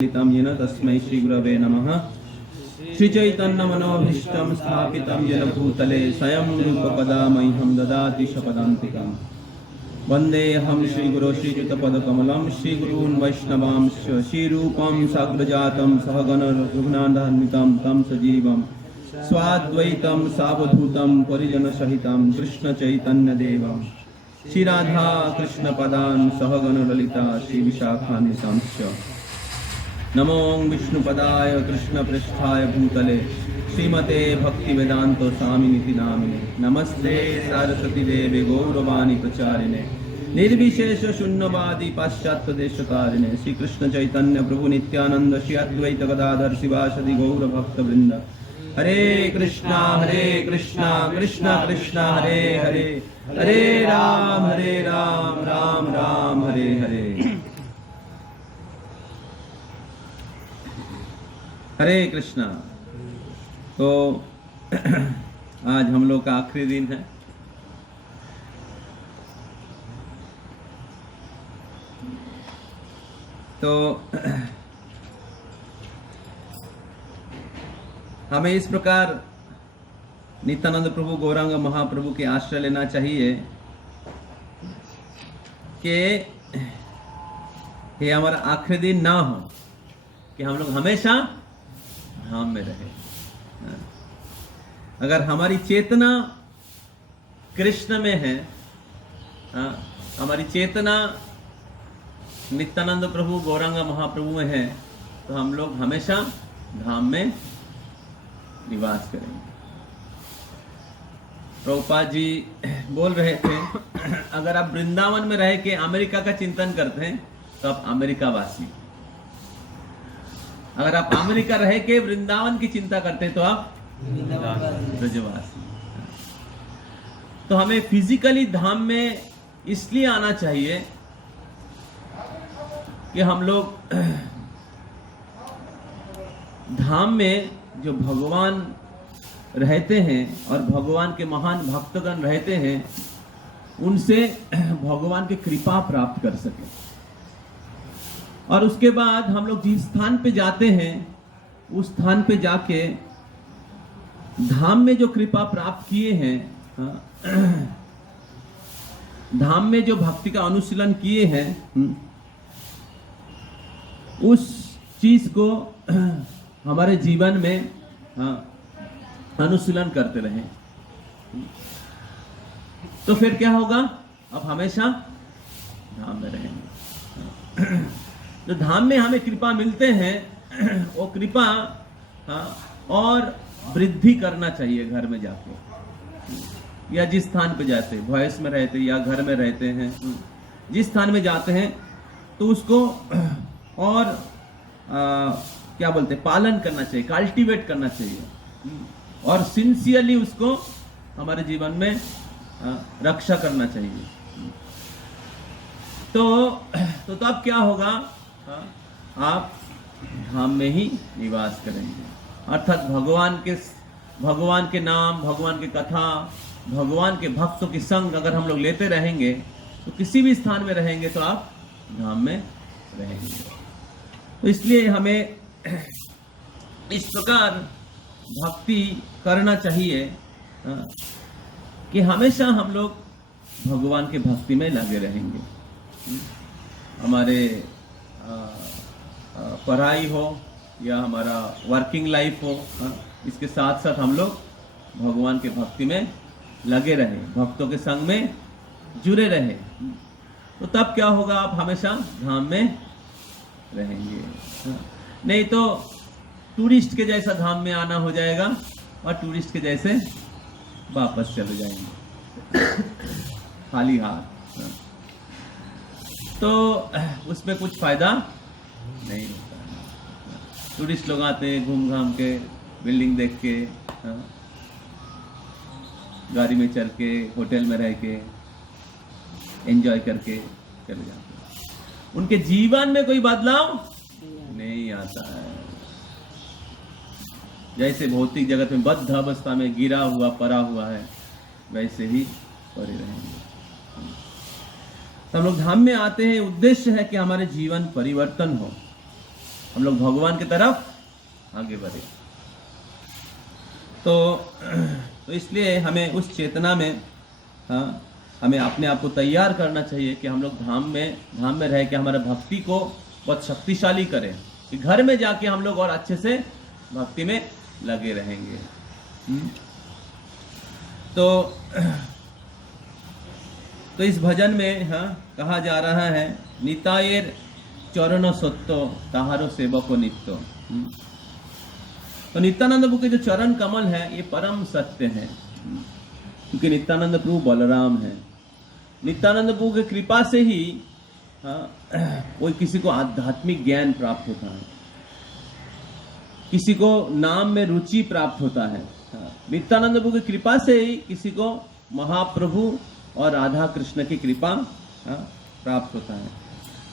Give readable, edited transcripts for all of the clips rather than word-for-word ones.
येन तस्मै श्रीगुरवे नमः। श्रीचैतन्यमनोभीष्टं स्थापितं येन भूतले स्वयं रूपकदा मह्यं ददाति शपदान्तिकम्। वन्देऽहं श्रीगुरो श्रीयुतपदकमलं श्रीगुरून् वैष्णवांश्च श्रीरूपं साग्रजातं सहगण रघुनाथान्वितं तं सजीवं स्वाद्वैतं सावधूतं परिजनसहितं कृष्णचैतन्यदेवं श्रीराधा कृष्णपदान् सहगण ललिता श्रीविशाखान्वितांश्च। नमो विष्णुपदाय कृष्णपृष्ठाय भूतले श्रीमते भक्तिवेदांत स्वामिनिति नामिने। नमस्ते सरस्वती देवे गौरवाणी प्रचारिणे निर्विशेष शून्यवादी पाश्चात्य देशकारिणे। श्री कृष्ण चैतन्य प्रभु नित्यानंद श्री अद्वैत गदाधर शिवासदि गौर भक्त वृंद। हरे कृष्णा कृष्णा कृष्णा हरे हरे, हरे राम राम राम हरे हरे। हरे कृष्णा। तो आज हम लोग का आखिरी दिन है। तो हमें इस प्रकार नित्यानंद प्रभु गौरांग महाप्रभु के आश्रय लेना चाहिए कि ये हमारा आखिरी दिन ना हो, कि हम लोग हमेशा धाम में रहे। अगर हमारी चेतना कृष्ण में है, हमारी चेतना नित्यानंद प्रभु गौरांग महाप्रभु में है, तो हम लोग हमेशा धाम में निवास करेंगे। प्रभुपाद जी बोल रहे थे, अगर आप वृंदावन में रह के अमेरिका का चिंतन करते हैं तो आप अमेरिका वासी। अगर आप अमेरिका रह के वृंदावन की चिंता करते हैं तो आप ब्रजवासी। तो हमें फिजिकली धाम में इसलिए आना चाहिए कि हम लोग धाम में जो भगवान रहते हैं और भगवान के महान भक्तगण रहते हैं, उनसे भगवान की कृपा प्राप्त कर सके। और उसके बाद हम लोग जिस स्थान पे जाते हैं, उस स्थान पे जाके धाम में जो कृपा प्राप्त किए हैं, धाम में जो भक्ति का अनुशीलन किए हैं, उस चीज को हमारे जीवन में अनुशीलन करते रहें। तो फिर क्या होगा? अब हमेशा धाम में रहेंगे। जो धाम में हमें कृपा मिलते हैं, वो कृपा और वृद्धि करना चाहिए। घर में जाके या जिस स्थान पे जाते, भॉइस में रहते या घर में रहते हैं, जिस स्थान में जाते हैं तो उसको और क्या बोलते हैं, पालन करना चाहिए, कल्टीवेट करना चाहिए और सिंसियरली उसको हमारे जीवन में रक्षा करना चाहिए। तो अब क्या होगा? आप धाम में ही निवास करेंगे। अर्थात भगवान के नाम, भगवान की कथा, भगवान के भक्तों की संग अगर हम लोग लेते रहेंगे तो किसी भी स्थान में रहेंगे तो आप धाम में रहेंगे। तो इसलिए हमें इस प्रकार भक्ति करना चाहिए कि हमेशा हम लोग भगवान के भक्ति में लगे रहेंगे। हमारे पढ़ाई हो या हमारा वर्किंग लाइफ हो, इसके साथ साथ हम लोग भगवान के भक्ति में लगे रहे, भक्तों के संग में जुड़े रहे। तो तब क्या होगा? आप हमेशा धाम में रहेंगे। नहीं तो टूरिस्ट के जैसा धाम में आना हो जाएगा और टूरिस्ट के जैसे वापस चले जाएंगे खाली हाथ। तो उसमें कुछ फायदा नहीं होता। टूरिस्ट लोग आते हैं घूम घाम के, बिल्डिंग देख के, गाड़ी में चल के, होटल में रह के, एंजॉय करके चले जाते हैं। उनके जीवन में कोई बदलाव नहीं आता है। जैसे भौतिक जगत में बद्ध अवस्था में गिरा हुआ पड़ा हुआ है, वैसे ही पड़े रहेंगे। हम लोग धाम में आते हैं, उद्देश्य है कि हमारे जीवन परिवर्तन हो। हम लोग भगवान की तरफ आगे बढ़े। तो इसलिए हमें उस चेतना में हमें अपने आप को तैयार करना चाहिए कि हम लोग धाम में रह के हमारे भक्ति को बहुत शक्तिशाली करें, कि घर में जाके हम लोग और अच्छे से भक्ति में लगे रहेंगे। तो इस भजन में कहा जा रहा है, नितायेर चरण सत्य ताहारो सेवको नित्य। तो नित्यानंद प्रभु के जो चरण कमल है ये परम सत्य है, क्योंकि नित्यानंद प्रभु बलराम है। नित्यानंद प्रभु की कृपा से ही कोई किसी को आध्यात्मिक ज्ञान प्राप्त होता है, किसी को नाम में रुचि प्राप्त होता है। नित्यानंद प्रभु की कृपा से ही किसी को महाप्रभु और राधा कृष्ण की कृपा प्राप्त होता है।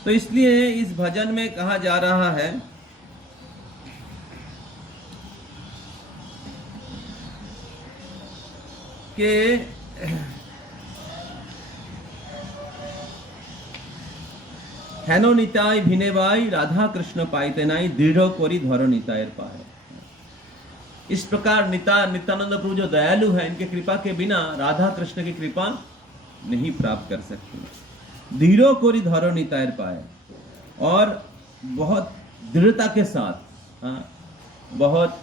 तो इसलिए इस भजन में कहा जा रहा है कि हेनो निताय भिने भाई राधा कृष्ण पाइते नाई दृढ़ कोरी धरो नितायर पाए। इस प्रकार नित्यानंद प्रभु जो दयालु है, इनके कृपा के बिना राधा कृष्ण की कृपा नहीं प्राप्त कर सकते। धीरो कोरी धरो नितायर पाए, और बहुत दृढ़ता के साथ, बहुत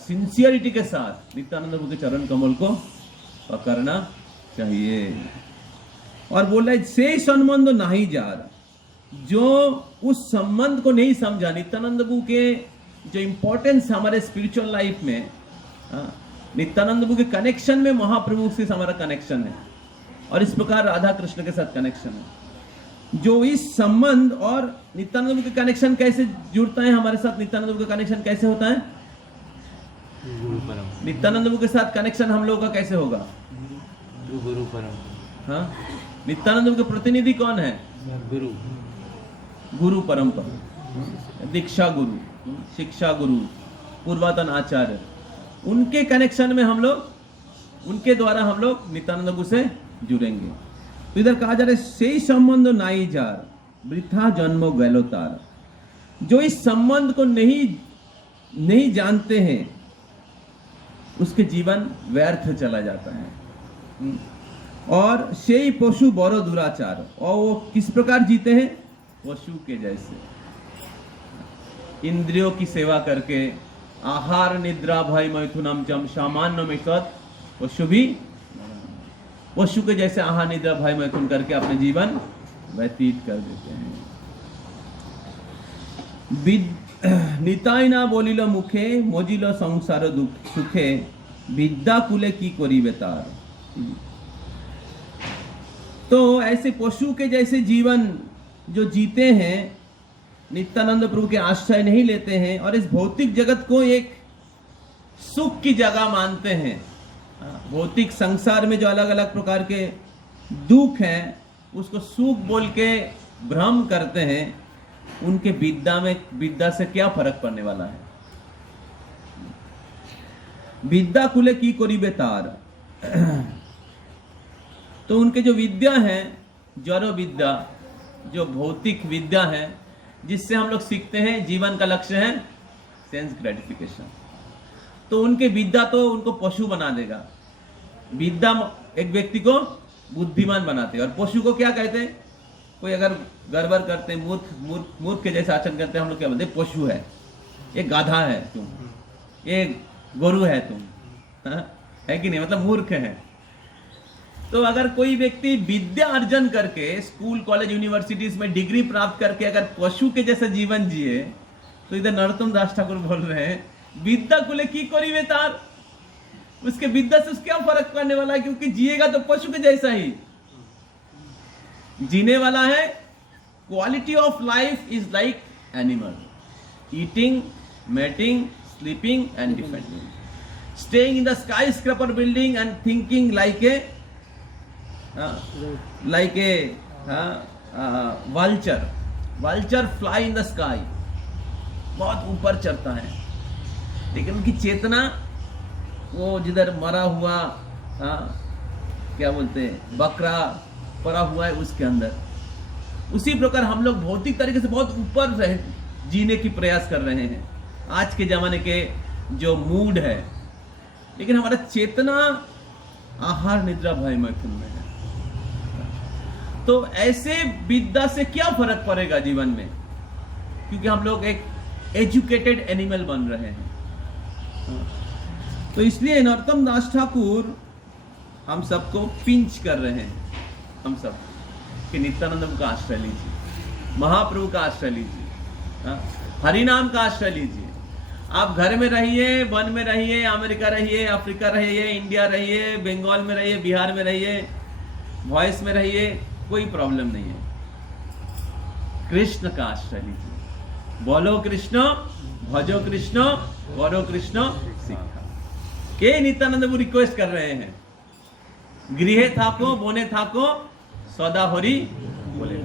सिंसियरिटी के साथ नित्यानंद प्रभु के चरण कमल को पकड़ना चाहिए। और बोल रहे से संबंध नहीं जा रहा, जो उस संबंध को नहीं समझा, नित्यानंद प्रभु के जो इंपॉर्टेंस हमारे स्पिरिचुअल लाइफ में, नित्यानंद प्रभु के कनेक्शन में महाप्रभु से हमारा कनेक्शन है, और इस प्रकार राधा कृष्ण के साथ कनेक्शन है। जो इस संबंध और नित्यानंद प्रभु के कनेक्शन कैसे जुड़ता है हमारे साथ, नित्यानंद प्रभु का कनेक्शन कैसे होता है, नित्यानंद प्रभु के साथ कनेक्शन हम लोगों का कैसे होगा, गुरु परंपरा। नित्यानंद प्रभु के प्रतिनिधि कौन है, गुरु परंपरा, दीक्षा गुरु, शिक्षा गुरु, पूर्वतन आचार्य, उनके कनेक्शन में हम लोग, उनके द्वारा हम लोग नित्यानंद प्रभु से जुड़ेंगे। तो इधर कहा जा रहा है से संबंध नाई जार वृथा जन्मो गैलो तार। जो इस संबंध को नहीं जानते हैं उसके जीवन व्यर्थ चला जाता है। और से ही पशु बड़ो दुराचार, और वो किस प्रकार जीते हैं, पशु के जैसे, इंद्रियों की सेवा करके, आहार निद्रा भय मैथुनम चम सामान्य में सत, पशु के जैसे आहार निद्रा भय मैथुन करके अपने जीवन व्यतीत कर देते हैं। निताई ना बोलिल मुखे मोजिल संसार दुख सुखे विद्या कुले की करिबे तार। तो ऐसे पशु के जैसे जीवन जो जीते हैं, नित्यानंद प्रभु के आश्रय नहीं लेते हैं और इस भौतिक जगत को एक सुख की जगह मानते हैं। भौतिक संसार में जो अलग अलग प्रकार के दुख हैं उसको सुख बोल के भ्रम करते हैं, उनके विद्या से क्या फर्क पड़ने वाला है। विद्या कुले की करिबे तार। तो उनके जो विद्या है, जड़ो विद्या, जो भौतिक विद्या है जिससे हम लोग सीखते हैं, जीवन का लक्ष्य है सेंस ग्रेटिफिकेशन, तो उनके विद्या तो उनको पशु बना देगा। विद्या एक व्यक्ति को बुद्धिमान बनाते हैं, और पशु को क्या कहते हैं, कोई अगर गड़बड़ करते हैं, मूर्ख के जैसा आचरण करते हैं, हम लोग क्या बोलते हैं, पशु है, ये गाधा है तुम, ये गोरु है तुम, है कि नहीं, मतलब मूर्ख है। तो अगर कोई व्यक्ति विद्या अर्जन करके स्कूल कॉलेज यूनिवर्सिटीज में डिग्री प्राप्त करके अगर पशु के जैसा जीवन जिए, तो इधर नरोत्तम दास ठाकुर बोल रहे हैं विद्या कुले की करिबे तार। उसके विद्या से क्या फर्क पड़ने वाला है, क्योंकि जिएगा तो पशु के जैसा ही जीने वाला है। Quality of life is like animal, eating, mating, sleeping and defending, staying in the sky scraper building and thinking like a vulture fly in the sky, बहुत ऊपर चढ़ता है, लेकिन उनकी चेतना वो जिधर मरा हुआ क्या बोलते हैं बकरा पड़ा हुआ है उसके अंदर। उसी प्रकार हम लोग भौतिक तरीके से बहुत ऊपर जीने की प्रयास कर रहे हैं, आज के जमाने के जो मूड है, लेकिन हमारा चेतना आहार निद्रा भय मैथुन में है। तो ऐसे विद्या से क्या फर्क पड़ेगा जीवन में, क्योंकि हम लोग एक एजुकेटेड एनिमल बन रहे हैं। तो इसलिए नरोत्तम दास ठाकुर हम सबको पिंच कर रहे हैं, हम सब कि नित्यानंद का आश्रय लीजिए, महाप्रभु का आश्रय लीजिए, हरि नाम का आश्रय लीजिए। आप घर में रहिए, वन में रहिए, अमेरिका रहिए, अफ्रीका रहिए, इंडिया रहिए, बंगाल में रहिए, बिहार में रहिए, वॉइस में रहिए, कोई प्रॉब्लम नहीं है। कृष्ण का आश्रय लीजिए, बोलो कृष्ण, भजो कृष्ण, करो कृष्ण सिखा। के नित्यानंद वो रिक्वेस्ट कर रहे हैं, गृहे थाको बोने थाको सदा होरी बोले,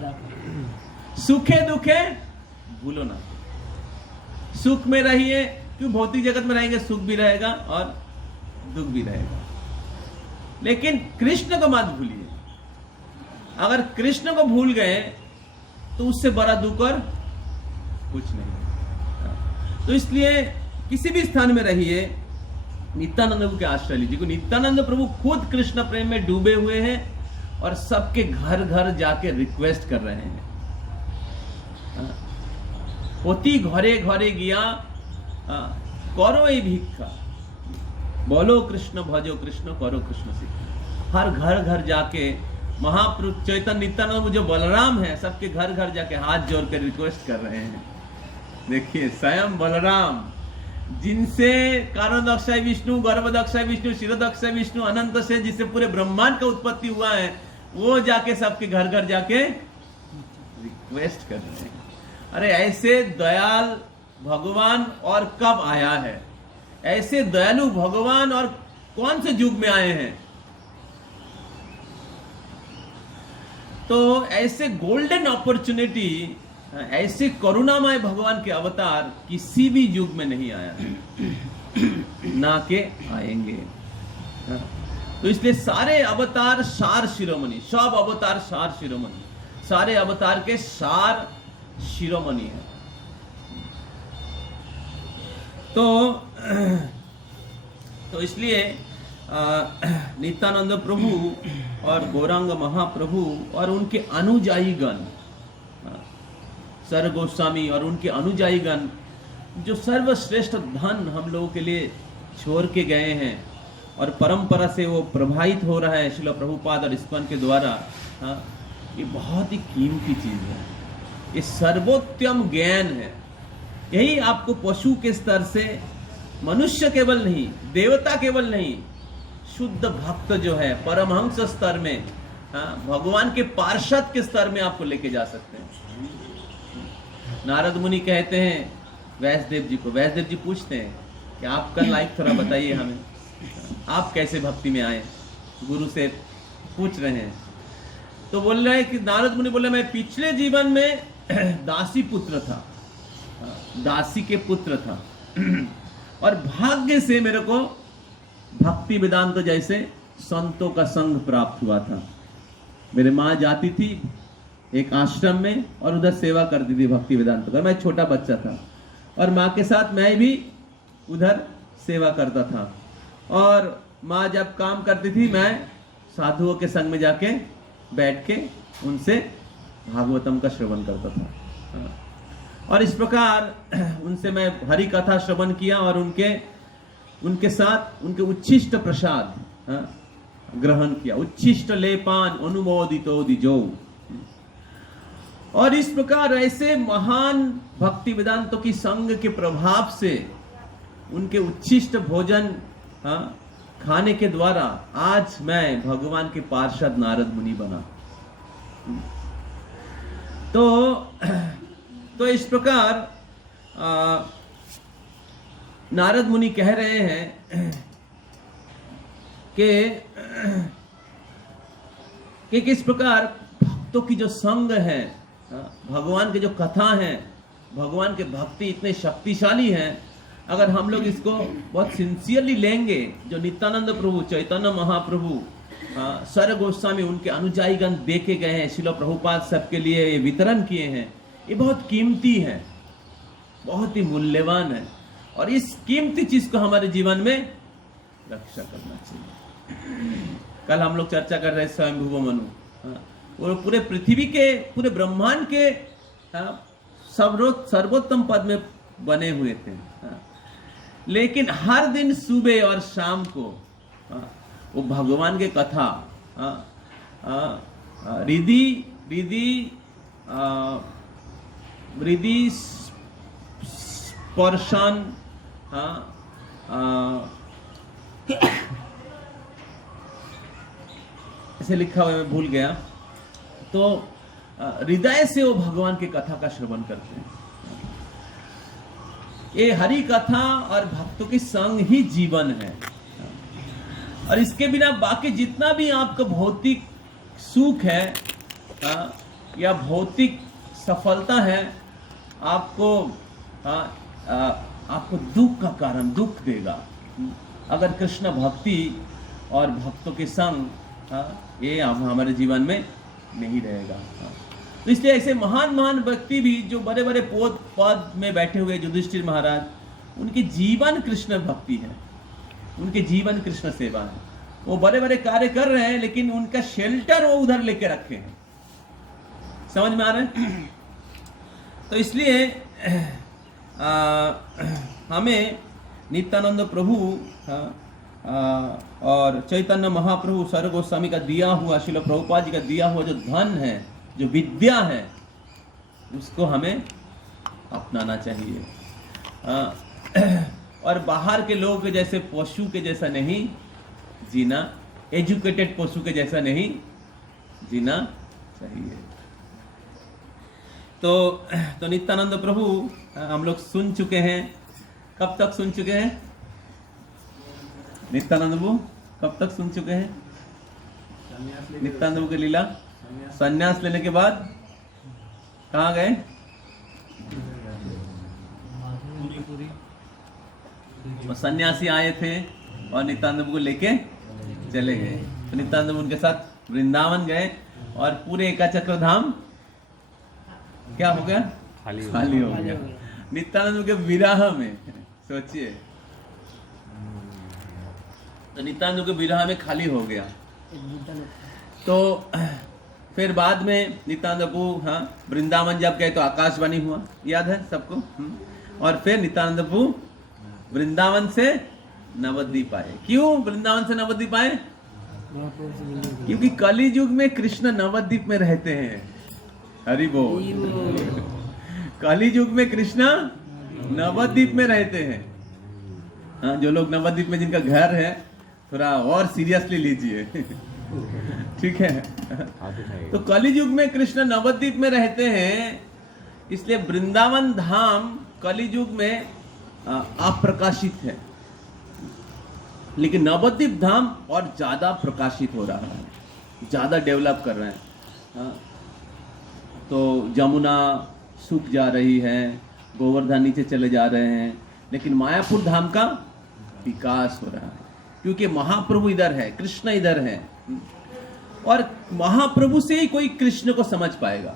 सुखे दुखे भूलो ना। सुख में रहिए, क्यों भौतिक जगत में रहेंगे सुख भी रहेगा और दुख भी रहेगा, लेकिन कृष्ण को मत भूलिए। अगर कृष्ण को भूल गए तो उससे बड़ा दुख और कुछ नहीं। तो इसलिए किसी भी स्थान में रहिए, नित्यानंद प्रभु के आश्रय लीजिए, क्योंकि नित्यानंद प्रभु खुद कृष्ण प्रेम में डूबे हुए हैं और सबके घर घर जाके रिक्वेस्ट कर रहे हैं। पोती घरे घरे गया करो ये भिक्षा, बोलो कृष्ण भजो कृष्ण करो कृष्ण सिखा। हर घर घर जाके महाप्रभु चैतन्य नित्यानंद जो बलराम है, सबके घर घर जाके हाथ जोड़ कर रिक्वेस्ट कर रहे हैं। देखिए स्वयं बलराम, जिनसे कारणदक्षाय विष्णु, गर्भदक्षाय विष्णु, शिरोदक्षाय विष्णु, अनंत से जिससे पूरे ब्रह्मांड का उत्पत्ति हुआ है, वो जाके सबके घर घर जाके रिक्वेस्ट कर रहे हैं। अरे ऐसे दयाल भगवान और कब आया है? ऐसे दयालु भगवान और कौन से युग में आए हैं? तो ऐसे गोल्डन अपॉर्चुनिटी, ऐसे करुणामय भगवान के अवतार किसी भी युग में नहीं आया ना के आएंगे। तो इसलिए सारे अवतार सार शिरोमणि, सब अवतार सार शिरोमणि, सारे अवतार के सार शिरोमणि है। तो इसलिए नित्यानंद प्रभु और गौरांग महाप्रभु और उनके अनुयायी गण, सर गोस्वामी और उनके अनुयायी गण, जो सर्वश्रेष्ठ धन हम लोगों के लिए छोड़ के गए हैं और परंपरा से वो प्रभावित हो रहा है श्रील प्रभुपाद और इस्कॉन के द्वारा, ये बहुत ही कीमती चीज है। ये सर्वोत्तम ज्ञान है। यही आपको पशु के स्तर से, मनुष्य केवल नहीं, देवता केवल नहीं, शुद्ध भक्त जो है परमहंस स्तर में, भगवान के पार्षद के स्तर में आपको लेके जा सकते हैं। नारद मुनि कहते हैं व्यासदेव जी को, व्यासदेव जी पूछते हैं कि आपका लाइफ थोड़ा बताइए हमें, आप कैसे भक्ति में आए? गुरु से पूछ रहे हैं। तो बोल रहे हैं कि नारद मुनि बोले, मैं पिछले जीवन में दासी पुत्र था, दासी के पुत्र था, और भाग्य से मेरे को भक्ति वेदांत जैसे संतों का संग प्राप्त हुआ था। मेरी माँ जाती थी एक आश्रम में और उधर सेवा करती थी भक्ति वेदांत का। मैं छोटा बच्चा था और माँ के साथ मैं भी उधर सेवा करता था, और माँ जब काम करती थी मैं साधुओं के संग में जाके बैठ के उनसे भागवतम का श्रवण करता था, और इस प्रकार उनसे मैं हरि कथा श्रवण किया और उनके साथ उनके उच्छिष्ट प्रसाद ग्रहण किया। उच्छिष्ट लेपान अनुमोदितो दिजो। और इस प्रकार ऐसे महान भक्ति वेदांतों की संग के प्रभाव से उनके उच्छिष्ट भोजन खाने के द्वारा आज मैं भगवान के पार्षद नारद मुनि बना। तो इस प्रकार नारद मुनि कह रहे हैं कि किस प्रकार भक्तों की जो संग है, भगवान के जो कथा है, भगवान के भक्ति इतने शक्तिशाली हैं। अगर हम लोग इसको बहुत सिंसियरली लेंगे, जो नित्यानंद प्रभु, चैतन्य महाप्रभु, सर गोस्वामी, उनके अनुयायी गण देके गए हैं, श्रील प्रभुपाद सबके लिए ये वितरण किए हैं, ये बहुत कीमती है। बहुत ही मूल्यवान है और इस कीमती चीज को हमारे जीवन में रक्षा करना चाहिए। कल हम लोग चर्चा कर रहे स्वयंभुव मनु, वो पूरे पृथ्वी के पूरे ब्रह्मांड के सर्वोत्तम पद में बने हुए थे, लेकिन हर दिन सुबह और शाम को वो भगवान के कथा रिधि स्पर्शन ऐसे लिखा हुआ, मैं भूल गया, तो हृदय से वो भगवान की कथा का श्रवण करते हैं। ये हरि कथा और भक्तों की संग ही जीवन है, और इसके बिना बाकी जितना भी आपका भौतिक सुख है या भौतिक सफलता है, आपको दुख का कारण, दुख देगा अगर कृष्ण भक्ति और भक्तों के संग ये हमारे जीवन में नहीं रहेगा। तो इसलिए ऐसे महान महान व्यक्ति भी जो बड़े बड़े पद में बैठे हुए, युधिष्ठिर महाराज, उनकी जीवन कृष्ण भक्ति है, उनके जीवन कृष्ण सेवा है। वो बड़े बड़े कार्य कर रहे हैं, लेकिन उनका शेल्टर वो उधर लेके रखे हैं। समझ में आ रहा है? तो इसलिए हमें नित्यानंद प्रभु और चैतन्य महाप्रभु सर गोस्वामी का दिया हुआ, श्रील प्रभुपाद जी का दिया हुआ जो धन है, जो विद्या है, उसको हमें अपनाना चाहिए। और बाहर के लोगों के जैसे, पशु के जैसा नहीं जीना, एजुकेटेड पशु के जैसा नहीं जीना चाहिए। तो नित्यानंद प्रभु हम लोग सुन चुके हैं। कब तक सुन चुके हैं नित्यानंद प्रभु? कब तक सुन चुके हैं नित्यानंद प्रभु की लीला? संन्यास लेने के बाद कहाँ गए? सन्यासी आए थे और नित्यानंद प्रभु को लेके चले गए। तो नित्यानंद प्रभु उनके साथ वृंदावन गए और पूरे एकाचक्र धाम क्या हो गया? खाली हो गया। नित्यानंद के विरह में सोचिए, तो नित्यानंद के विरह में खाली हो गया। तो फिर बाद में नित्यानंद प्रभु वृंदावन जब गए तो आकाशवाणी हुआ, याद है सबको। और फिर नित्यानंद प्रभु वृंदावन से नवद्वीप आए। क्यों वृंदावन से नवद्वीप आए? क्योंकि कली युग में कृष्ण नवद्वीप में रहते हैं। हरि बोल। कली युग में कृष्ण नवद्वीप में रहते हैं। हाँ, जो लोग नवद्वीप में जिनका घर है, थोड़ा और सीरियसली लीजिए, ठीक है। तो कली युग में कृष्ण नवद्वीप में रहते हैं, इसलिए वृंदावन धाम कली युग में अप्रकाशित है, लेकिन नवद्वीप धाम और ज्यादा प्रकाशित हो रहा है, ज्यादा डेवलप कर रहे हैं। तो जमुना सूख जा रही है, गोवर्धन नीचे चले जा रहे हैं, लेकिन मायापुर धाम का विकास हो रहा है, क्योंकि महाप्रभु इधर है, कृष्ण इधर है, और महाप्रभु से ही कोई कृष्ण को समझ पाएगा।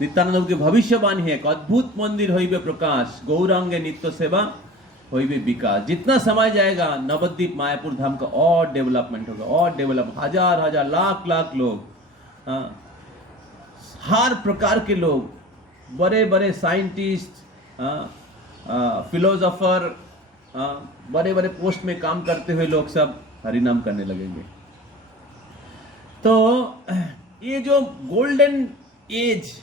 नित्यानंद की भविष्यवाणी है, एक अद्भुत मंदिर होइबे प्रकाश, गौरांगे नित्य सेवा होइबे विकास। जितना समय जाएगा नवद्वीप मायापुर धाम का और डेवलपमेंट होगा, और डेवलप, हजार हजार लाख लाख लोग, हर प्रकार के लोग, बड़े बड़े साइंटिस्ट, फिलोसोफर, बड़े बड़े पोस्ट में काम करते हुए लोग सब हरिनाम करने लगेंगे। तो ये जो गोल्डन एज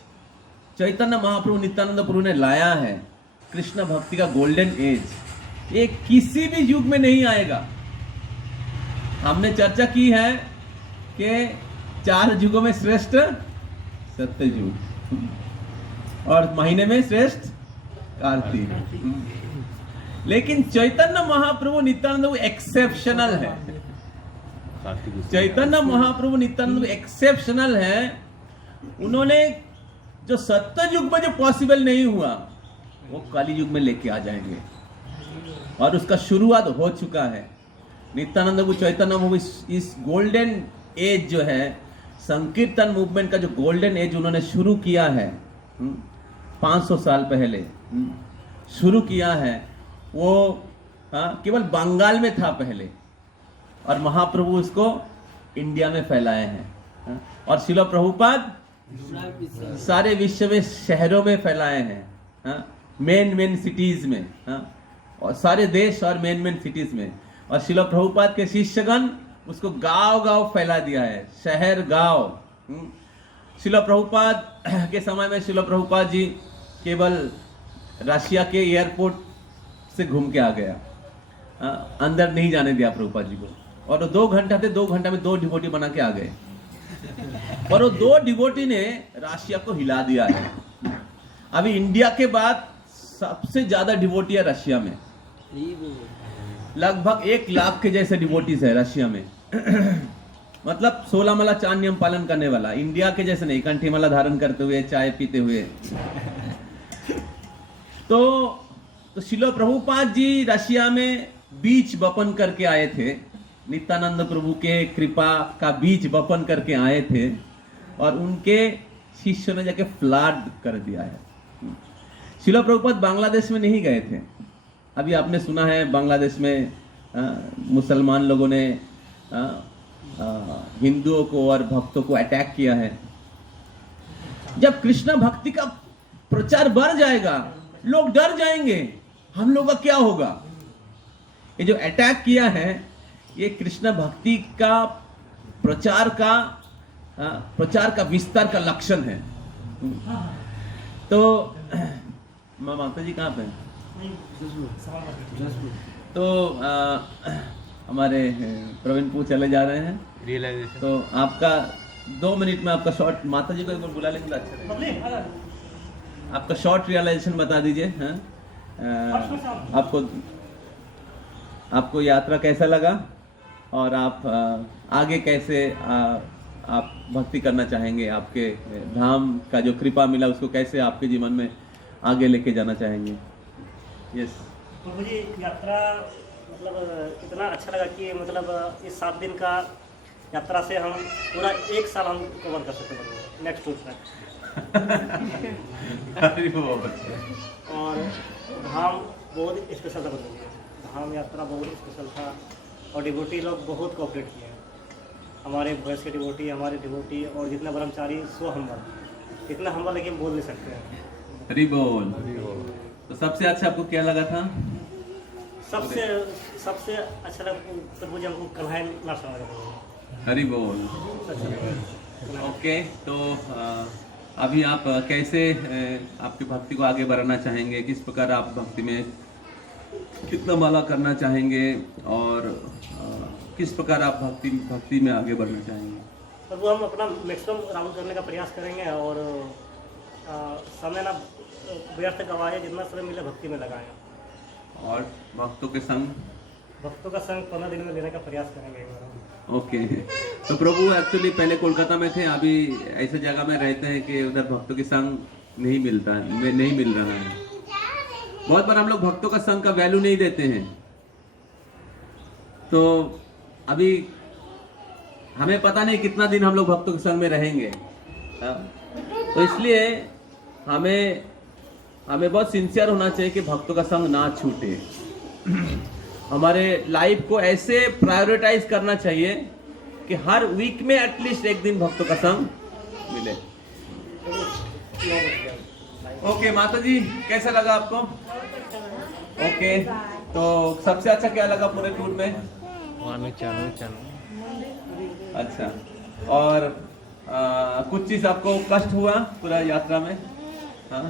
चैतन्य महाप्रभु नित्यानंद प्रभु ने लाया है, कृष्ण भक्ति का गोल्डन एज, ये किसी भी युग में नहीं आएगा। हमने चर्चा की है कि 4 युगों में श्रेष्ठ सत्य युग, और महीने में श्रेष्ठ कार्तिक। लेकिन चैतन्य महाप्रभु नित्यानंद एक्सेप्शनल है। चैतन्य महाप्रभु नित्यानंद एक्सेप्शनल है। उन्होंने जो सत्य युग में जो पॉसिबल नहीं हुआ, वो कली युग में लेके आ जाएंगे, और उसका शुरुआत हो चुका है। नित्यानंद प्रभु चैतन्य प्रभु इस गोल्डन एज जो है, संकीर्तन मूवमेंट का जो गोल्डन एज उन्होंने शुरू किया है, 500 साल पहले शुरू किया है वो केवल बंगाल में था पहले, और महाप्रभु उसको इंडिया में फैलाए हैं। और श्रील प्रभुपाद सारे विश्व में शहरों में फैलाए हैं, मेन सिटीज में, और सारे देश और मेन सिटीज में। और श्रील प्रभुपाद के शिष्यगण उसको गांव फैला दिया है, शहर गांव। श्रील प्रभुपाद के समय में श्रील प्रभुपाद जी केवल रशिया के एयरपोर्ट से घूम के आ गया, अंदर नहीं जाने दिया प्रभुपाद जी को। और वो 2 घंटा थे, 2 घंटा में 2 डिवोटी बना के आ गए, और वो 2 डिवोटी ने रशिया को हिला दिया है। अभी इंडिया के बाद सबसे ज्यादा डिवोटी है रशिया में, लगभग 1 लाख के जैसे डिवोटीज है रशिया में। मतलब 16 माला 4 नियम पालन करने वाला, इंडिया के जैसे नहीं, कंठी माला धारण करते हुए, चाय पीते हुए। तो श्रील प्रभुपाद जी रशिया में बीज बपन करके आए थे, नित्यानंद प्रभु के कृपा का बीज बपन करके आए थे, और उनके शिष्यों ने जाके फ्लड कर दिया है। श्रील प्रभुपाद बांग्लादेश में नहीं गए थे। अभी आपने सुना है बांग्लादेश में मुसलमान लोगों ने हिंदुओं को और भक्तों को अटैक किया है। जब कृष्ण भक्ति का प्रचार बढ़ जाएगा, लोग डर जाएंगे, हम लोग का क्या होगा। ये जो अटैक किया है, ये कृष्ण भक्ति का प्रचार का विस्तार का लक्षण है। तो माता जी कहाँ पे? तो हमारे प्रवीण पू चले जा रहे हैं रियलाइजेशन। तो आपका 2 मिनट में आपका शॉर्ट, माता जी को एक बार बुला लेंगे तो अच्छा रहेगा। आपका शॉर्ट रियलाइजेशन बता दीजिए। आपको यात्रा कैसा लगा, और आप आगे कैसे आप भक्ति करना चाहेंगे, आपके धाम का जो कृपा मिला उसको कैसे आपके जीवन में आगे लेके जाना चाहेंगे? यस। तो मुझे यात्रा मतलब इतना अच्छा लगा कि मतलब इस 7 दिन का यात्रा से हम पूरा 1 साल हम कवर कर सकते हैं नेक्स्ट टूर तक। और धाम बहुत स्पेशल था, धाम यात्रा बहुत स्पेशल था, और डिवोटी लोग बहुत कोऑपरेट किए हैं। हमारे वॉइस के डिवोटी, हमारे डिवोटी और जितने ब्रह्मचारी सो हम्बल, इतना हम्बल लेकिन बोल नहीं सकते हैं। हरि बोल। तो सबसे अच्छा आपको क्या लगा था? सबसे अच्छा लगा प्रभु जी हमको कन्हैया नरसिंह लगा। हरि बोल। ओके, तो अभी आप कैसे आपकी भक्ति को आगे बढ़ाना चाहेंगे, किस प्रकार आप भक्ति में कितना माला करना चाहेंगे, और किस प्रकार आप भक्ति में आगे बढ़ना चाहेंगे? प्रभु हम अपना मैक्सिमम राउंड करने का प्रयास करेंगे, और समय ना व्यर्थ गवाए, जितना समय मिले भक्ति में लगाएं, और भक्तों का संग 15 दिन में लेने का प्रयास करेंगे। ओके। तो प्रभु एक्चुअली पहले कोलकाता में थे, अभी ऐसे जगह में रहते हैं कि उधर भक्तों के संग नहीं मिल रहा है। बहुत बार हम लोग भक्तों का संग का वैल्यू नहीं देते हैं। तो अभी हमें पता नहीं कितना दिन हम लोग भक्तों के संग में रहेंगे, तो इसलिए हमें बहुत सिंसियर होना चाहिए कि भक्तों का संग ना छूटे। हमारे लाइफ को ऐसे प्रायोरिटाइज करना चाहिए कि हर वीक में एटलीस्ट 1 दिन भक्तों का संग मिले। ओके माता जी, कैसा लगा आपको? ओके, तो सबसे अच्छा क्या लगा पूरे टूर में? अच्छा, और कुछ चीज आपको कष्ट हुआ पूरा यात्रा में? हाँ,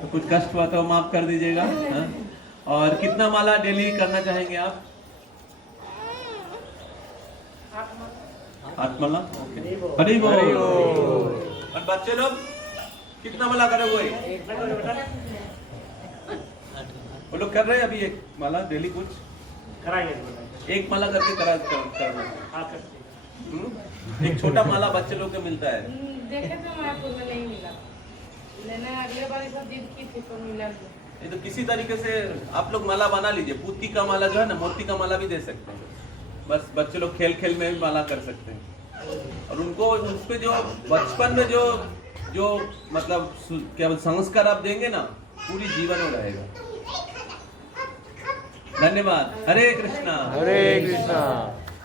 तो कुछ कष्ट हुआ तो माफ कर दीजिएगा। हाँ? और कितना माला डेली करना चाहेंगे आप? 8 माला। ओके, हरि बोल। और बच्चे लोग कितना माला करे हुए? वो लोग कर रहे हैं अभी 1 माला डेली, कुछ कराएंगे। 1 माला करके करना। एक छोटा माला बच्चे लोग को मिलता है। देखे तो मायापुर में नहीं मिला, लेने अगले बार सब जिद की थी तो मिला। ये तो किसी तरीके से आप लोग माला बना लीजिए। पूती का माला जो है ना, मोती का माला भी दे सकते हैं। बस बच्चे लोग खेल खेल में भी माला कर सकते हैं। और उनको उस पे जो बचपन में जो जो मतलब क्या बोलते संस्कार आप देंगे ना, पूरी जीवन में रहेगा। धन्यवाद। हरे कृष्णा। हरे कृष्णा।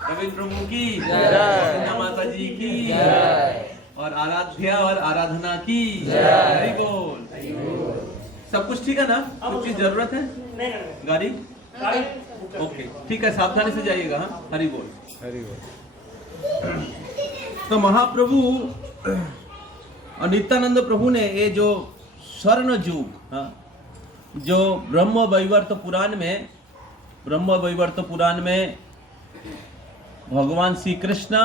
रविंद्र प्रभु की जय। कृष्णा माता जी की जय। और आराध्या और आराधना की जय। हरि बोल। सब कुछ ठीक है ना? कुछ चीज जरूरत है? नहीं नहीं गाड़ी? गाड़ी बुक कर ओके ठीक है, सावधानी से जाइएगा। हाँ, हरि बोल। हरि बोल। तो महाप्रभु और नित्यानंद प्रभु ने ये जो स्वर्ण युग, हाँ, जो ब्रह्म वैवर्त पुराण में भगवान श्री कृष्ण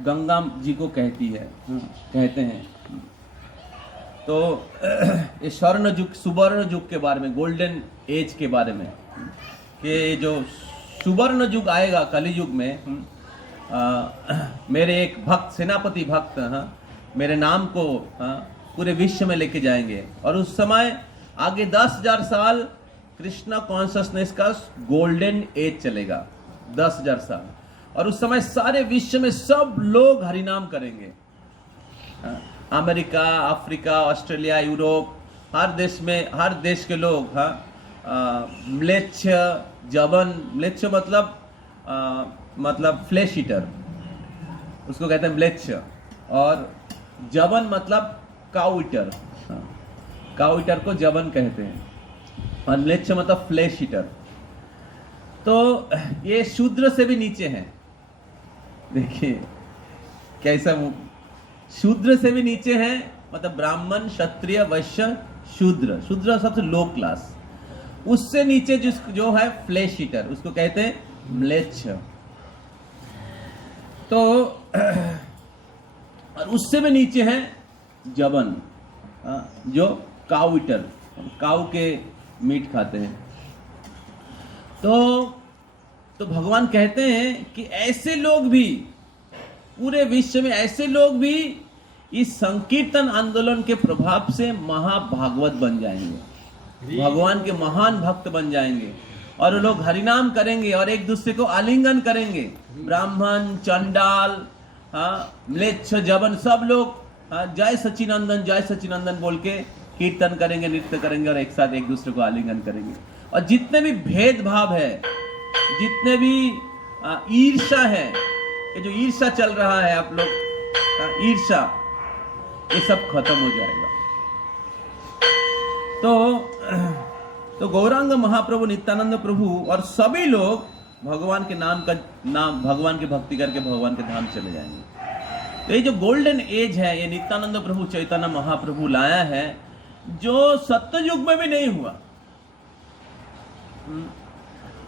गंगा जी को कहते हैं। तो ये स्वर्ण युग, सुवर्ण युग के बारे में, गोल्डन एज के बारे में, कि जो सुवर्ण युग आएगा कली युग में, मेरे एक भक्त, सेनापति भक्त, हाँ, मेरे नाम को, हाँ, पूरे विश्व में लेके जाएंगे। और उस समय आगे 10,000 साल कृष्णा कॉन्शसनेस का गोल्डन एज चलेगा, 10,000 साल। और उस समय सारे विश्व में सब लोग हरिनाम करेंगे। अमेरिका, अफ्रीका, ऑस्ट्रेलिया, यूरोप, हर देश के लोग, हाँ, म्लेच्छ, जबन, म्लेच्छ मतलब फ्लैश ईटर, उसको कहते हैं म्लेच्छ, और जबन मतलब काउ ईटर, काउ ईटर को जबन कहते हैं, और म्लेच्छ मतलब फ्लैश ईटर। तो ये शूद्र से भी नीचे हैं। देखिए कैसा, शूद्र से भी नीचे हैं, मतलब ब्राह्मण, क्षत्रिय, वैश्य, शूद्र सबसे लो क्लास। उससे नीचे जो है फ्लैश ईटर, उसको कहते हैं म्लेच्छ। तो और उससे भी नीचे है जबन, जो काउ ईटर, काउ के मीट खाते हैं। तो भगवान कहते हैं कि ऐसे लोग भी, पूरे विश्व में ऐसे लोग भी इस संकीर्तन आंदोलन के प्रभाव से महाभागवत बन जाएंगे, भगवान के महान भक्त बन जाएंगे, और लोग हरिनाम करेंगे और एक दूसरे को आलिंगन करेंगे। ब्राह्मण, चंडाल, हाँ, म्लेच्छ, जबन, सब लोग, हाँ, जय सच्चिनंदन बोल के कीर्तन करेंगे, नृत्य करेंगे, और एक साथ एक दूसरे को आलिंगन करेंगे। और जितने भी भेदभाव है, जितने भी ईर्ष्या है, ये जो ईर्ष्या चल रहा है आप लोग, ईर्ष्या, ये सब खत्म हो जाएगा। तो गौरांग महाप्रभु, नित्यानंद प्रभु और सभी लोग भगवान के भगवान की भक्ति करके भगवान के धाम चले जाएंगे। तो ये जो गोल्डन एज है, ये नित्यानंद प्रभु चैतन्य महाप्रभु लाया है, जो सत्ययुग में भी नहीं हुआ।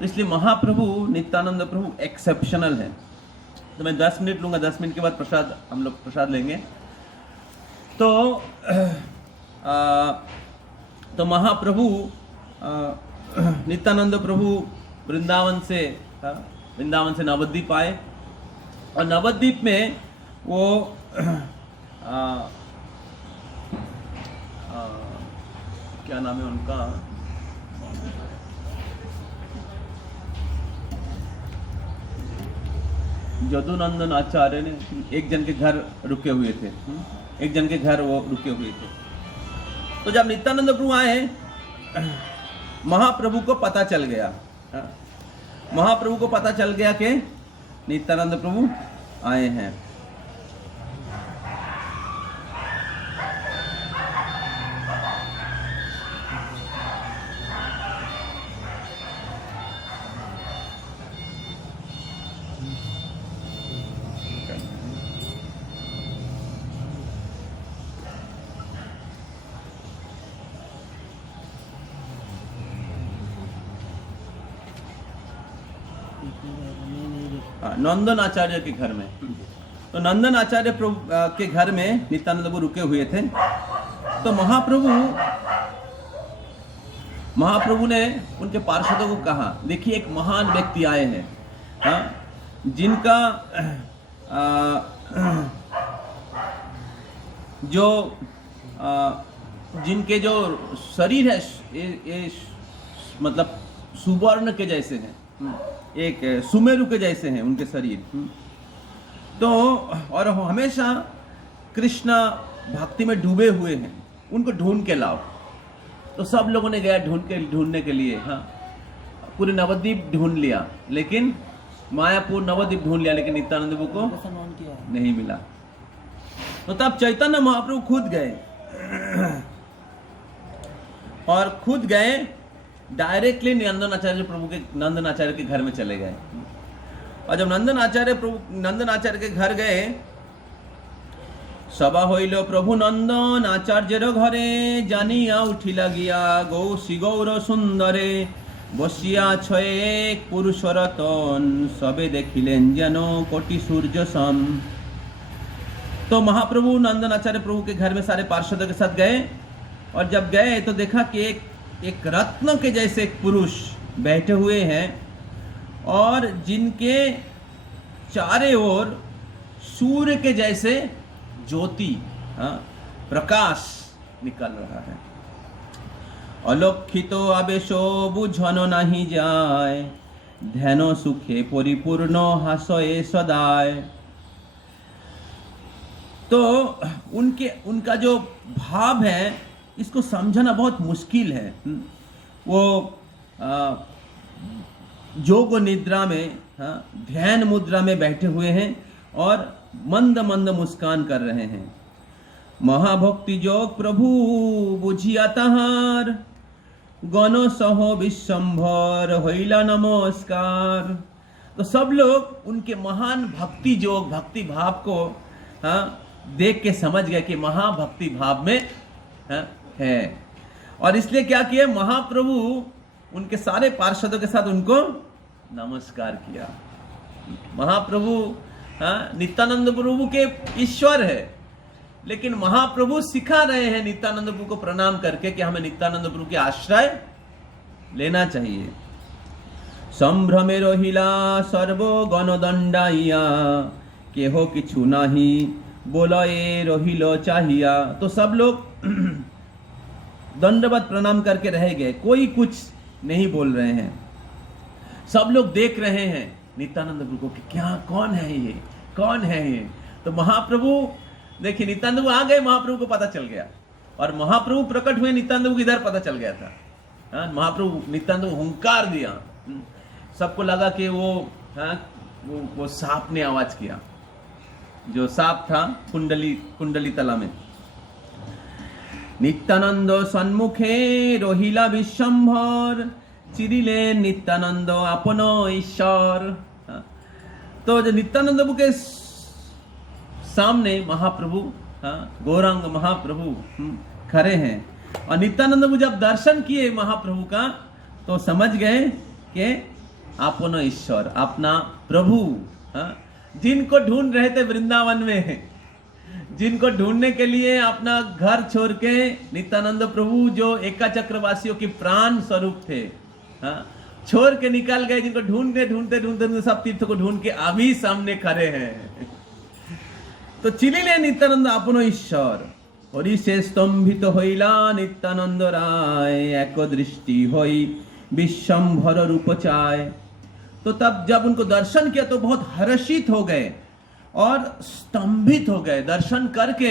इसलिए महाप्रभु नित्यानंद प्रभु एक्सेप्शनल है। तो मैं 10 मिनट लूंगा, 10 मिनट के बाद हम लोग प्रसाद लेंगे। तो महाप्रभु नित्यानंद प्रभु वृंदावन से नवद्वीप आए, और नवद्वीप में वो क्या नाम है उनका, यदुनंदन आचार्य ने एक जन के घर रुके हुए थे, एक जन के घर वो रुके हुए थे। तो जब नित्यानंद प्रभु आए, महाप्रभु को पता चल गया, महाप्रभु को पता चल गया कि नित्यानंद प्रभु आए हैं। नंदन आचार्य के घर में। तो नंदन आचार्य प्रभु के घर में नित्यानंद प्रभु रुके हुए थे। तो महाप्रभु ने उनके पार्षदों को कहा, देखिए एक महान व्यक्ति आए हैं, हाँ, जिनका जिनके जो शरीर है ये मतलब सुवर्ण के जैसे हैं, एक सुमेरु के जैसे हैं उनके शरीर। तो और हमेशा कृष्ण भक्ति में डूबे हुए हैं, उनको ढूंढ के लाओ। तो सब लोगों ने गया ढूंढने के लिए। हाँ, पूरे नवद्वीप ढूंढ लिया, लेकिन मायापुर नवद्वीप ढूंढ लिया, लेकिन नित्यानंद प्रभु को नहीं मिला। तो तब चैतन्य महाप्रभु खुद गए, और खुद गए डायरेक्टली नंदनाचार्य के घर में चले गए। और जब नंदनाचार्य के घर गए, सभा हईल प्रभु नंदन आचार्यर घरे, जानिया उठिला गिया गौसी गौर सुंदरे, बसिया छे एक पुरुष रतन, सबे देखिलेन जेनो कोटि सूर्य सम। तो महाप्रभु नंदनाचार्य प्रभु के घर में सारे पार्षदों के साथ गए, और जब गए तो देखा कि एक रत्न के जैसे एक पुरुष बैठे हुए हैं, और जिनके चारे ओर सूर्य के जैसे ज्योति, प्रकाश निकल रहा है। अलक्षित आवेशो बुझन नहीं जाए, ध्यान सुखे परिपूर्ण हासए सदाय। तो उनका जो भाव है, इसको समझना बहुत मुश्किल है। वो योग निद्रा में, ध्यान मुद्रा में बैठे हुए हैं, और मंद मंद मुस्कान कर रहे हैं। महाभक्ति योग प्रभु बुझिया तहार, गण सहो विश्वंभर होइला नमस्कार। तो सब लोग उनके महान भक्ति योग, भक्ति भाव को देख के समझ गए कि महाभक्ति भाव में है, और इसलिए क्या किया, महाप्रभु उनके सारे पार्षदों के साथ उनको नमस्कार किया। महाप्रभु नित्यानंद प्रभु के ईश्वर है, लेकिन महाप्रभु सिखा रहे हैं नित्यानंद प्रभु को प्रणाम करके कि हमें नित्यानंद प्रभु के आश्रय लेना चाहिए। संभ्रमे रहिला सर्व गणदंडाइया, केहो किछु नाही बोलए रहिलो चाहिया। तो सब लोग दंडवत प्रणाम करके रह गए, कोई कुछ नहीं बोल रहे हैं। सब लोग देख रहे हैं नित्यानंद प्रभु को कि क्या, कौन है ये। तो महाप्रभु देखिए, नित्यानंद प्रभु आ गए, महाप्रभु को पता चल गया, और महाप्रभु प्रकट हुए, नित्यानंद प्रभु इधर पता चल गया था। महाप्रभु नित्यानंद को हुंकार दिया, सबको लगा कि वो सांप ने आवाज किया, जो सांप था कुंडली तला में। नित्यानंद सन्मुखे रहिला विश्वंभर, चिरिले नित्यानंद अपनो ईश्वर। तो जो नित्यानंद प्रभु के सामने महाप्रभु, गौरांग महाप्रभु खड़े हैं, और नित्यानंद प्रभु जब दर्शन किए महाप्रभु का, तो समझ गए कि अपनो ईश्वर, अपना प्रभु, जिनको ढूंढ रहे थे वृंदावन में, जिनको ढूंढने के लिए अपना घर छोड़ के नित्यानंद प्रभु जो एका चक्रवासियों की प्राण स्वरूप थे, छोड़ के निकल गए, जिनको ढूंढते सब तीर्थ को ढूंढ के अभी सामने खड़े हैं। तो चिलिले नित्यानंद अपनो ईश्वर, हरि से स्तंभित होइला नित्यानंद राय, एक दृष्टि होई विश्वंभर रूप चाय। तो तब जब उनको दर्शन किया तो बहुत हर्षित हो गए और स्तंभित हो गए। दर्शन करके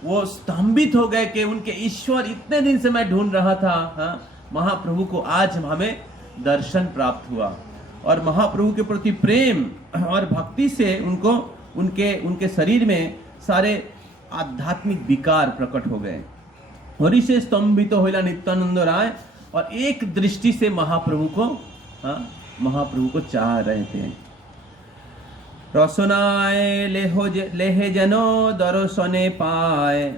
वो स्तंभित हो गए कि उनके ईश्वर, इतने दिन से मैं ढूंढ रहा था, महाप्रभु को आज हमें दर्शन प्राप्त हुआ। और महाप्रभु के प्रति प्रेम और भक्ति से उनको उनके शरीर में सारे आध्यात्मिक विकार प्रकट हो गए। हरि से स्तंभित होइला नित्यानंद राय, और एक दृष्टि से महाप्रभु को चाह रहे थे। रसनाए लेहे जनो दर्शने पाए,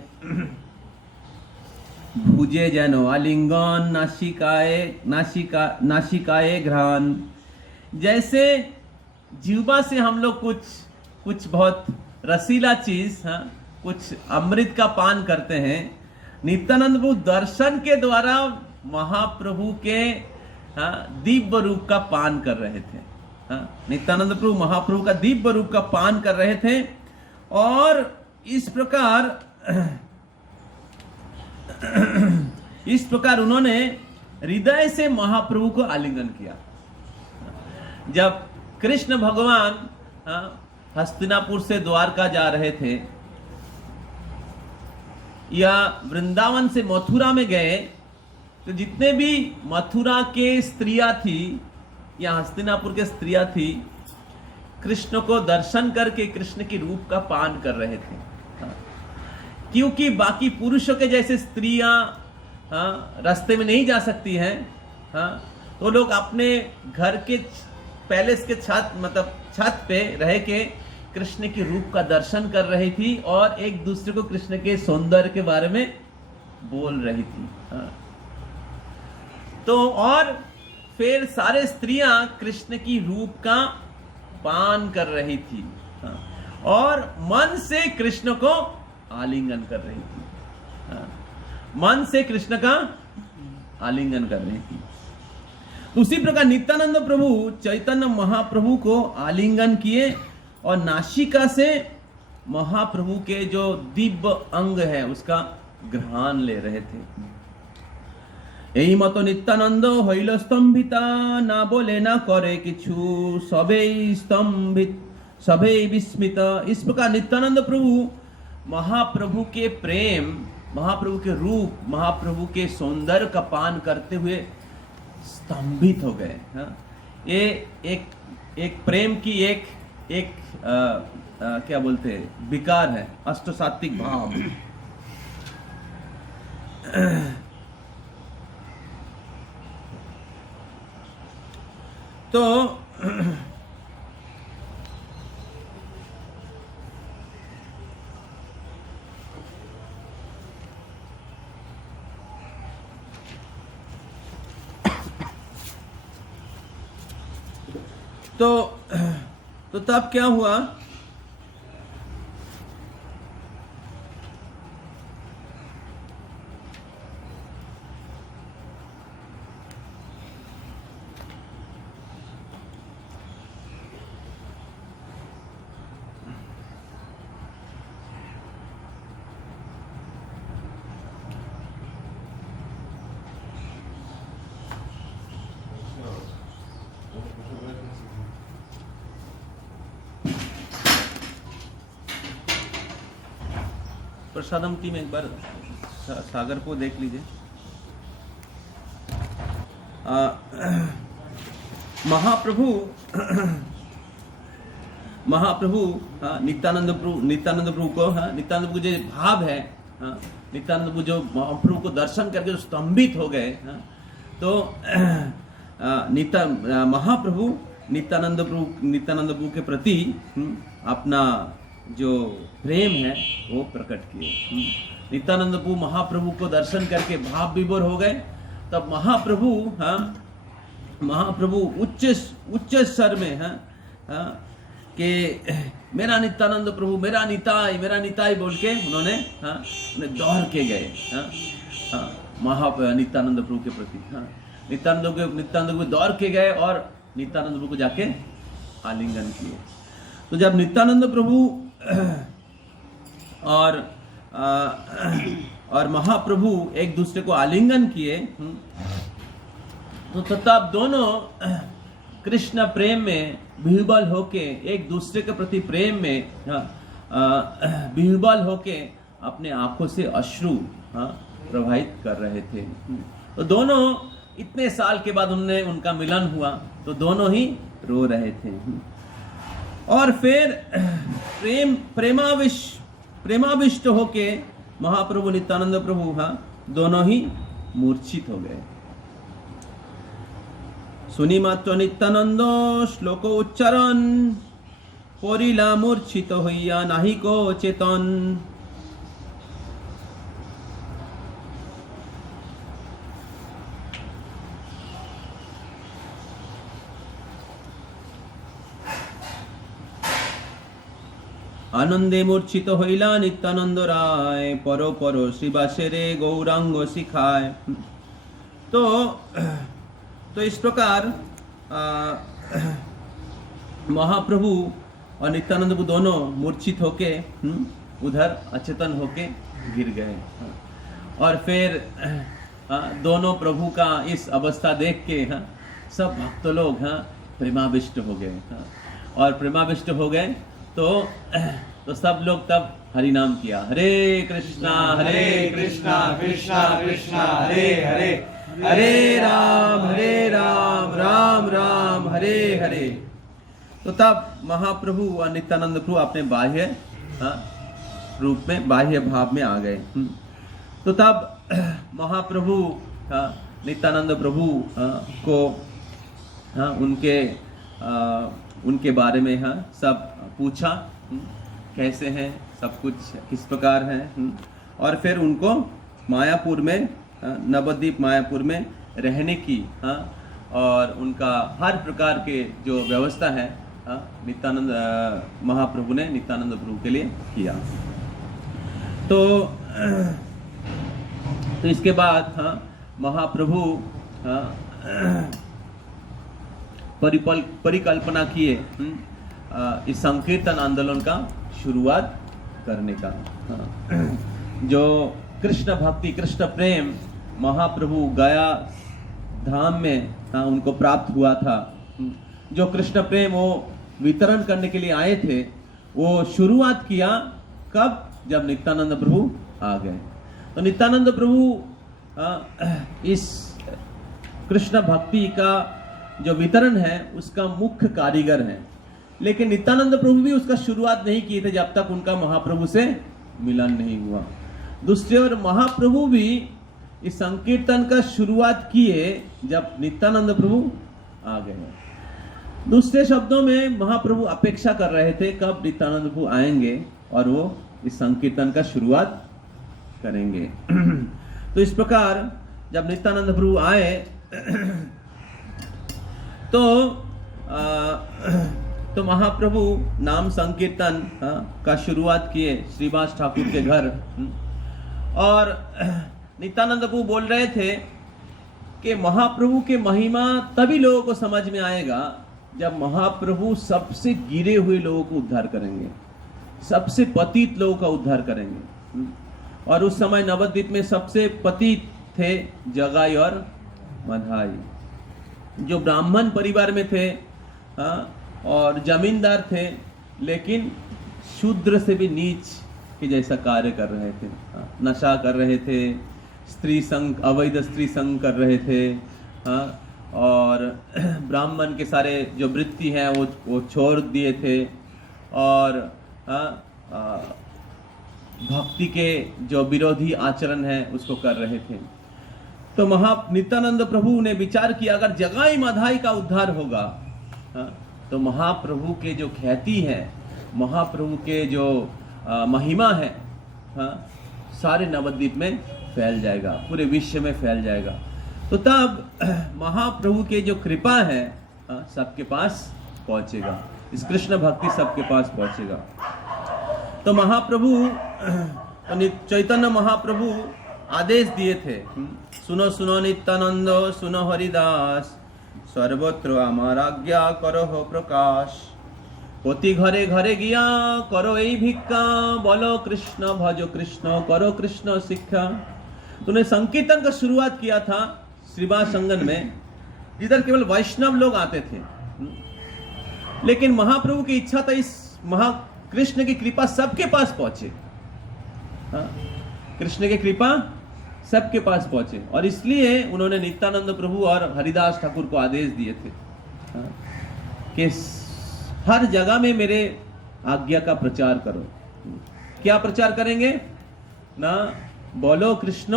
भुजे जनो आलिंगन नासिकाए घ्राण। जैसे जीवा से हम लोग कुछ बहुत रसीला चीज, कुछ अमृत का पान करते हैं, नित्यानंद प्रभु दर्शन के द्वारा महाप्रभु के दिव्य रूप का पान कर रहे थे। नित्यानंद प्रभु महाप्रभु का दिव्य रूप का पान कर रहे थे, और इस प्रकार उन्होंने हृदय से महाप्रभु को आलिंगन किया। जब कृष्ण भगवान हस्तिनापुर से द्वारका जा रहे थे, या वृंदावन से मथुरा में गए तो जितने भी मथुरा के स्त्रियां थी या हस्तिनापुर के स्त्रियां थी, कृष्ण को दर्शन करके कृष्ण के रूप का पान कर रहे थे। क्योंकि बाकी पुरुषों के जैसे स्त्रियां रास्ते में नहीं जा सकती हैं, तो लोग अपने घर के पैलेस के छत पे रह के कृष्ण के रूप का दर्शन कर रही थी और एक दूसरे को कृष्ण के सौंदर्य के बारे में बोल रही थी। तो और फिर सारे स्त्रियां कृष्ण की रूप का पान कर रही थी और मन से कृष्ण को आलिंगन कर रही थी। मन से कृष्ण का आलिंगन कर रही थी। उसी प्रकार नित्यानंद प्रभु चैतन्य महाप्रभु को आलिंगन किए और नासिका से महाप्रभु के जो दिव्य अंग है उसका ग्रहण ले रहे थे। यही मत नित्यानंद हईल स्तंभिता, ना बोले ना करे किछु, सबे स्तंभित सबे विस्मित। इस प्रकार नित्यानंद प्रभु महाप्रभु के प्रेम, महाप्रभु के रूप, महाप्रभु के सौंदर्य का पान करते हुए स्तंभित हो गए। ये एक प्रेम की एक क्या बोलते हैं, विकार है, अष्टसात्विक भाव। तो तब क्या हुआ, प्रसादम टीम एक बार सागर को देख लीजिए। महाप्रभु नित्यानंद प्रभु को, नित्यानंद प्रभु जो भाव है, नित्यानंद प्रभु जो महाप्रभु को दर्शन करके स्तंभित हो गए, तो महाप्रभु नित्यानंद प्रभु के प्रति अपना जो प्रेम है वो प्रकट किए। नित्यानंद प्रभु महाप्रभु को दर्शन करके भाव विभोर हो गए। तब महाप्रभु उच्च स्वर में कि मेरा नित्यानंद प्रभु, मेरा निताई बोल के उन्होंने दौड़ के गए नित्यानंद प्रभु के प्रति। नित्यानंद प्रभु दौड़ के गए और नित्यानंद प्रभु को जाके आलिंगन किए। तो जब नित्यानंद प्रभु और महाप्रभु एक दूसरे को आलिंगन किए, तो तब दोनों कृष्ण प्रेम में विह्वल होके, एक दूसरे के प्रति प्रेम में विह्वल होके अपने आंखों से अश्रु प्रवाहित कर रहे थे। तो दोनों इतने साल के बाद उनका मिलन हुआ तो दोनों ही रो रहे थे। और फिर प्रेमाविष्ट होके महाप्रभु नित्यानंद प्रभु दोनों ही मूर्छित हो गए। सुनी मात्र नित्यानंद श्लोक उच्चारण, पड़िला मूर्छित हइया नाही को चेतन। आनंदे मूर्छित हইলা नित्यानंद राय, परो परो श्रीवासेरे गौरांग सिखाय। तो इस प्रकार महाप्रभु और नित्यानंद प्रभु दोनों मूर्छित होके उधर अचेतन होके गिर गए। और फिर दोनों प्रभु का इस अवस्था देख के सब भक्त लोग प्रेमाविष्ट हो गए। और प्रेमाविष्ट हो गए तो तो सब लोग तब हरि नाम किया, हरे कृष्णा कृष्णा कृष्णा हरे हरे, हरे राम राम राम हरे हरे। तो तब महाप्रभु और नित्यानंद प्रभु अपने बाह्य रूप में, बाह्य भाव में आ गए। तो तब महाप्रभु नित्यानंद प्रभु को उनके बारे में सब पूछा, कैसे हैं, सब कुछ किस प्रकार है, और फिर उनको मायापुर में, नवद्वीप मायापुर में रहने की और उनका हर प्रकार के जो व्यवस्था है नित्यानंद महाप्रभु ने नित्यानंद प्रभु के लिए किया। तो इसके बाद महाप्रभु परिकल्पना किए इस संकीर्तन आंदोलन का शुरुआत करने का। जो कृष्ण भक्ति, कृष्ण प्रेम महाप्रभु गया धाम में उनको प्राप्त हुआ था, जो कृष्ण प्रेम वो वितरण करने के लिए आए थे, वो शुरुआत किया कब? जब नित्यानंद प्रभु आ गए। तो नित्यानंद प्रभु इस कृष्ण भक्ति का जो वितरण है उसका मुख्य कारीगर है, लेकिन नित्यानंद प्रभु भी उसका शुरुआत नहीं किए थे जब तक उनका महाप्रभु से मिलन नहीं हुआ। दूसरी ओर महाप्रभु भी इस संकीर्तन का शुरुआत किए जब नित्यानंद प्रभु आ गए। दूसरे शब्दों में महाप्रभु अपेक्षा कर रहे थे कब नित्यानंद प्रभु आएंगे और वो इस संकीर्तन का शुरुआत करेंगे। तो इस प्रकार जब नित्यानंद प्रभु आए तो महाप्रभु नाम संकीर्तन का शुरुआत किए श्रीवास ठाकुर के घर। और नित्यानंद प्रभु बोल रहे थे कि महाप्रभु के महिमा तभी लोगों को समझ में आएगा जब महाप्रभु सबसे गिरे हुए लोगों को उद्धार करेंगे, सबसे पतित लोगों का उद्धार करेंगे। और उस समय नवद्वीप में सबसे पतित थे जगाई और मधाई, जो ब्राह्मण परिवार में थे और जमींदार थे, लेकिन शूद्र से भी नीच के जैसा कार्य कर रहे थे, नशा कर रहे थे, स्त्री संग, अवैध स्त्री संग कर रहे थे, और ब्राह्मण के सारे जो वृत्ति हैं वो छोड़ दिए थे, और भक्ति के जो विरोधी आचरण है उसको कर रहे थे। तो नित्यानंद प्रभु ने विचार किया अगर जगाई माधाई का उद्धार होगा तो महाप्रभु के जो ख्याति है, महाप्रभु के जो महिमा है सारे नवद्वीप में फैल जाएगा, पूरे विश्व में फैल जाएगा। तो तब महाप्रभु के जो कृपा है सबके पास पहुंचेगा, इस कृष्ण भक्ति सबके पास पहुंचेगा। तो महाप्रभु चैतन्य महाप्रभु आदेश दिए थे, सुनो सुनो नित्यानंद सुनो हरिदास, सर्वत्र আমার আজ্ঞা করো প্রকাশ, প্রতি ঘরে ঘরে গিয়া করো এই ভিক্ষা, বলো कृष्ण भजो कृष्ण करो कृष्ण शिक्षा। तूने संकीर्तन का शुरुआत किया था श्रीवास संगन में, जिधर केवल वैष्णव लोग आते थे, लेकिन महाप्रभु की इच्छा था इस कृष्ण की कृपा सबके पास पहुंचे, कृष्ण की कृपा सबके पास पहुंचे। और इसलिए उन्होंने नित्यानंद प्रभु और हरिदास ठाकुर को आदेश दिए थे कि हर जगह में मेरे आज्ञा का प्रचार करो। क्या प्रचार करेंगे ना? बोलो कृष्ण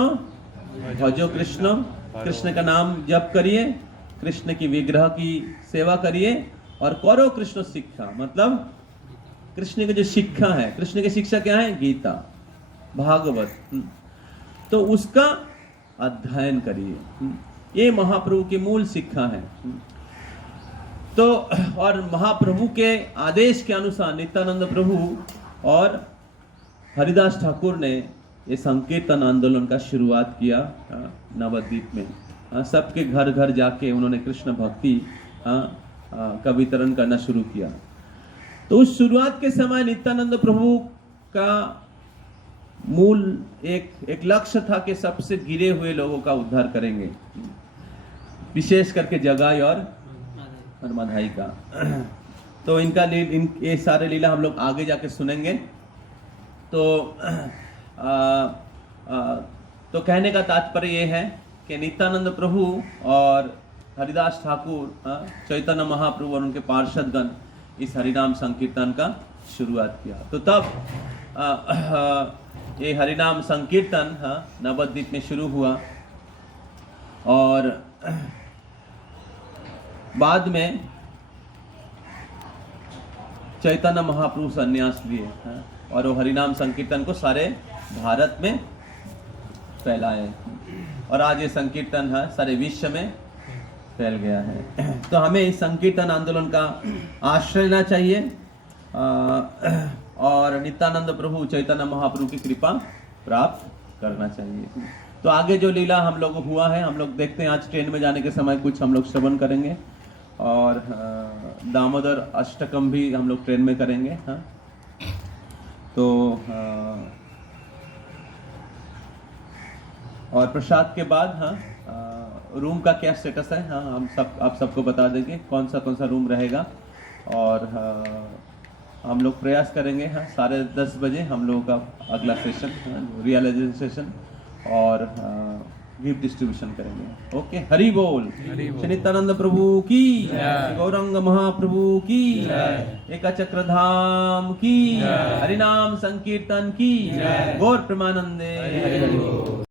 भजो कृष्ण, कृष्ण का नाम जप करिए, कृष्ण की विग्रह की सेवा करिए, और करो कृष्ण शिक्षा, मतलब कृष्ण की जो शिक्षा है, कृष्ण की शिक्षा क्या है? गीता, भागवत, तो उसका अध्ययन करिए। ये महाप्रभु की मूल शिक्षा है। तो और महाप्रभु के आदेश के अनुसार नित्यानंद प्रभु और हरिदास ठाकुर ने ये संकीर्तन आंदोलन का शुरुआत किया नवद्वीप में। सबके घर घर जाके उन्होंने कृष्ण भक्ति का वितरण करना शुरू किया। तो उस शुरुआत के समय नित्यानंद प्रभु का मूल एक लक्ष्य था कि सबसे गिरे हुए लोगों का उद्धार करेंगे, विशेष करके जगाई और मधाई का। तो ये सारे लीला हम लोग आगे जाके सुनेंगे तो तो कहने का तात्पर्य ये है कि नित्यानंद प्रभु और हरिदास ठाकुर, चैतन्य महाप्रभु और उनके पार्षदगण इस हरिनाम संकीर्तन का शुरुआत किया। तो तब ये हरिनाम संकीर्तन नवद्वीप में शुरू हुआ और बाद में चैतन्य महाप्रभु संन्यास लिए और वो हरिनाम संकीर्तन को सारे भारत में फैलाए और आज ये संकीर्तन सारे विश्व में फैल गया है। तो हमें इस संकीर्तन आंदोलन का आश्रय लेना चाहिए और नित्यानंद प्रभु चैतन्य महाप्रभु की कृपा प्राप्त करना चाहिए। तो आगे जो लीला हम लोग हुआ है, हम लोग देखते हैं। आज ट्रेन में जाने के समय कुछ हम लोग श्रवण करेंगे और दामोदर अष्टकम भी हम लोग ट्रेन में करेंगे। तो और प्रसाद के बाद रूम का क्या स्टेटस है, हम सब आप सबको बता देंगे कौन सा रूम रहेगा। और हम लोग प्रयास करेंगे 10:30 बजे हम लोगों का अगला सेशन रियलाइजेशन सेशन और गिफ्ट डिस्ट्रीब्यूशन करेंगे। ओके, हरि बोल। श्री नित्यानंद प्रभु की, गौरंग महाप्रभु की, एका चक्रधाम की, हरिनाम संकीर्तन की, गौर प्रेमानंदे।